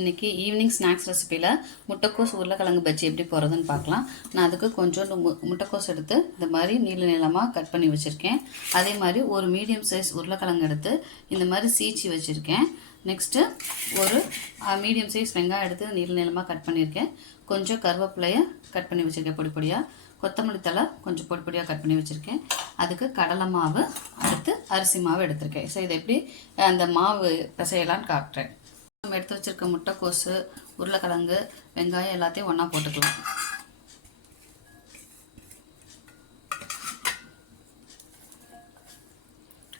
இன்றைக்கி evening snacks ரெசிப்பியில் முட்டைக்கோஸ் உருளைக்கிழங்கு பஜ்ஜி எப்படி போகிறதுன்னு பார்க்கலாம். நான் அதுக்கு கொஞ்சோண்டு மு முட்டைக்கோஸ் எடுத்து இந்த மாதிரி நீள நீளமாக கட் பண்ணி வச்சுருக்கேன். அதே மாதிரி ஒரு மீடியம் சைஸ் உருளைக்கிழங்கு எடுத்து இந்த மாதிரி சீச்சி வச்சுருக்கேன். நெக்ஸ்ட்டு ஒரு மீடியம் சைஸ் வெங்காயம் எடுத்து நீள நீளமாக கட் பண்ணியிருக்கேன். கொஞ்சம் கருவேப்பிலையை கட் பண்ணி வச்சுருக்கேன் பொடி பொடியாக கொத்தமல்லி தழை கொஞ்சம் பொடி பொடியாக கட் பண்ணி வச்சுருக்கேன். அதுக்கு கடலை மாவு அடுத்து அரிசி மாவு எடுத்திருக்கேன். ஸோ இதை எப்படி அந்த மாவு பிசையலான்னு காட்டுறேன். நம்ம எடுத்து வச்சுருக்க முட்டைக்கோசு உருளைக்கிழங்கு வெங்காயம் எல்லாத்தையும் ஒன்றா போட்டுக்கலாம்.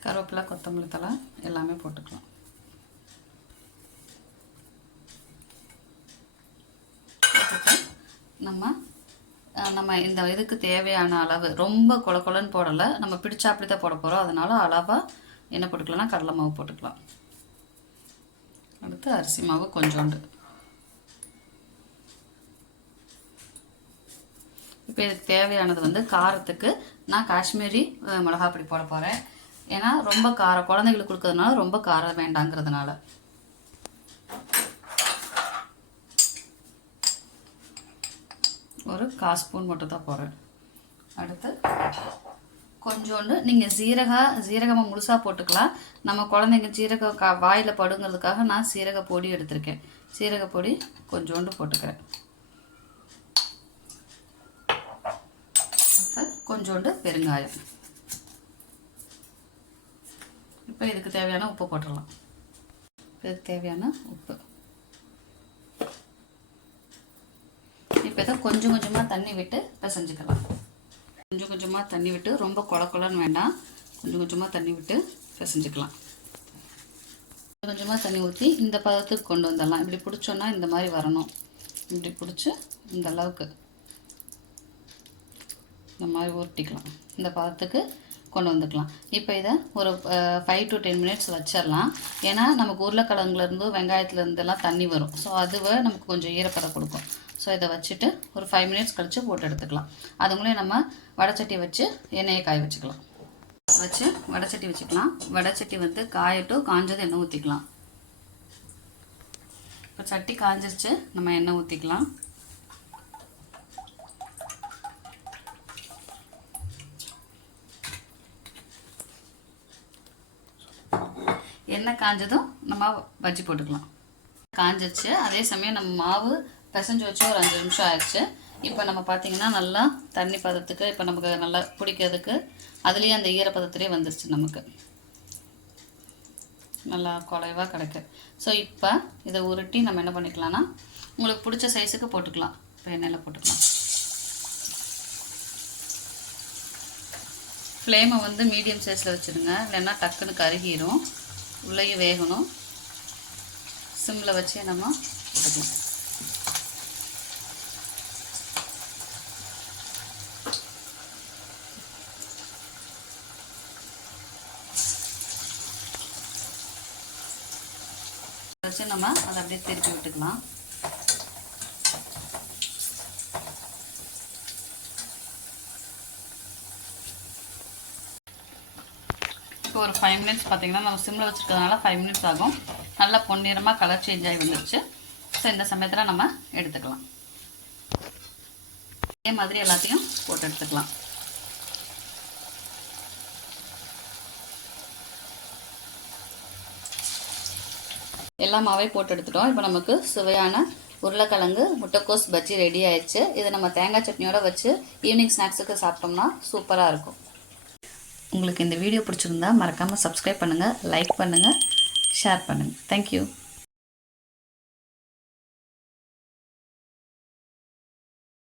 கருவேப்பிலை கொத்தமல்லி தழை எல்லாமே போட்டுக்கலாம். நம்ம நம்ம இந்த இதுக்கு தேவையான அளவு ரொம்ப கொல கொலன்னு போடலை. நம்ம பிடிச்சா அப்படி தான் போட போகிறோம் அதனால் அளவாக என்ன போட்டுக்கலாம்னா கடலை மாவு போட்டுக்கலாம். அடுத்து அரிசி மாவு கொஞ்சோண்டு. இப்போ இதுக்கு தேவையானது வந்து காரத்துக்கு நான் காஷ்மீரி மிளகா பொடி போட போகிறேன் ஏன்னா ரொம்ப காரம் குழந்தைங்களுக்கு கொடுக்கறதுனால ரொம்ப காரம் வேண்டாங்கிறதுனால. ஒரு கால் ஸ்பூன் மட்டும் தான் போகிறேன் அடுத்து கொஞ்சோண்டு நீங்கள் சீரகா சீரகமாக முழுசாக போட்டுக்கலாம். நம்ம குழந்தைங்க சீரகம் கா வாயில் படுங்கிறதுக்காக நான் சீரக பொடி எடுத்திருக்கேன். சீரக பொடி கொஞ்சோண்டு போட்டுக்கிறேன். கொஞ்சோண்டு பெருங்காயம். இப்போ இதுக்கு தேவையான உப்பு போட்டுடலாம். இப்போ இதுக்கு தேவையான உப்பு. இப்போ இதை கொஞ்சம் கொஞ்சமாக தண்ணி விட்டு பிசைஞ்சுக்கலாம். கொஞ்சம் கொஞ்சமாக தண்ணி விட்டு ரொம்ப கொல கொலன்னு வேண்டாம். கொஞ்சம் கொஞ்சமாக தண்ணி விட்டு பிசைஞ்சிக்கலாம். கொஞ்சம் கொஞ்சமாக தண்ணி ஊற்றி இந்த பதத்துக்கு கொண்டு வந்துடலாம். இப்படி பிடிச்சோன்னா இந்த மாதிரி வரணும். இப்படி பிடிச்சி இந்த அளவுக்கு இந்த மாதிரி ஊட்டிக்கலாம். இந்த பதத்துக்கு கொண்டு வந்துக்கலாம். இப்போ இதை ஒரு ஃபைவ் டு டென் மினிட்ஸ் வச்சிடலாம். ஏன்னா நமக்கு உருளைக்கிழங்குலேருந்து வெங்காயத்துலேருந்து எல்லாம் தண்ணி வரும். ஸோ அதுவே நமக்கு கொஞ்சம் ஈரப்பதம் கொடுக்கும். ஸோ இதை வச்சுட்டு ஒரு ஃபைவ் மினிட்ஸ் கழித்து போட்டு எடுத்துக்கலாம். அதுங்களே நம்ம வடைச்சட்டி வச்சு எண்ணெயை காய வச்சுக்கலாம். வச்சு வடைச்சட்டி வச்சுக்கலாம். வடைச்சட்டி வந்து காயட்டும் காஞ்சது எண்ணெய் ஊற்றிக்கலாம் இப்போ சட்டி காஞ்சிருச்சு நம்ம எண்ணெய் ஊற்றிக்கலாம் எண்ணெய் காஞ்சதும் நம்ம பஜ்ஜி போட்டுக்கலாம். காஞ்சிருச்சு. அதே சமயம் நம்ம மாவு பிசைஞ்சு வச்சு ஒரு அஞ்சு நிமிஷம் ஆயிடுச்சு. இப்போ நம்ம பார்த்தீங்கன்னா நல்லா தண்ணி பதத்துக்கு இப்போ நமக்கு நல்லா பிடிக்கிறதுக்கு அதுலேயே அந்த ஈரப்பதத்துலேயே வந்துருச்சு நமக்கு. நல்லா குலைவாக கிடைக்கு. ஸோ இப்போ இதை உருட்டி நம்ம என்ன பண்ணிக்கலாம்னா உங்களுக்கு பிடிச்ச சைஸுக்கு போட்டுக்கலாம். இப்போ எண்ணெயில் போட்டுக்கலாம். ஃப்ளேமை வந்து மீடியம் சைஸில் வச்சுருங்க. இல்லைன்னா டக்குன்னு கருகிரும். உள்ளேயும் வேகணும். சிம்மில் வச்சே நம்ம போட்டுக்கலாம் வச்சு நம்ம அதை அப்படியே திருப்பி விட்டுக்கலாம். இப்போ ஒரு ஃபைவ் மினிட்ஸ் பார்த்தீங்கன்னா நம்ம சிம்மில் வச்சுருக்கிறதுனால ஃபைவ் மினிட்ஸ் ஆகும். நல்லா பொன்னிறமாக கலர் சேஞ்ச் ஆகி வந்துருச்சு. ஸோ இந்த சமயத்தில் நம்ம எடுத்துக்கலாம். இதே மாதிரி எல்லாத்தையும் போட்டு எடுத்துக்கலாம். எல்லா மாவே போட்டு எடுத்துட்டோம் இப்போ நமக்கு சுவையான உருளைக்கிழங்கு முட்டைக்கோஸ் பஜ்ஜி ரெடி ஆயிடுச்சு. இதை நம்ம தேங்காய் சட்னியோட வச்சு ஈவினிங் ஸ்நாக்ஸுக்கு சாப்பிட்டோம்னா சூப்பராக இருக்கும். உங்களுக்கு இந்த வீடியோ பிடிச்சிருந்தா மறக்காமல் சப்ஸ்கிரைப் பண்ணுங்கள் லைக் பண்ணுங்கள் ஷேர் பண்ணுங்கள் தேங்க்யூ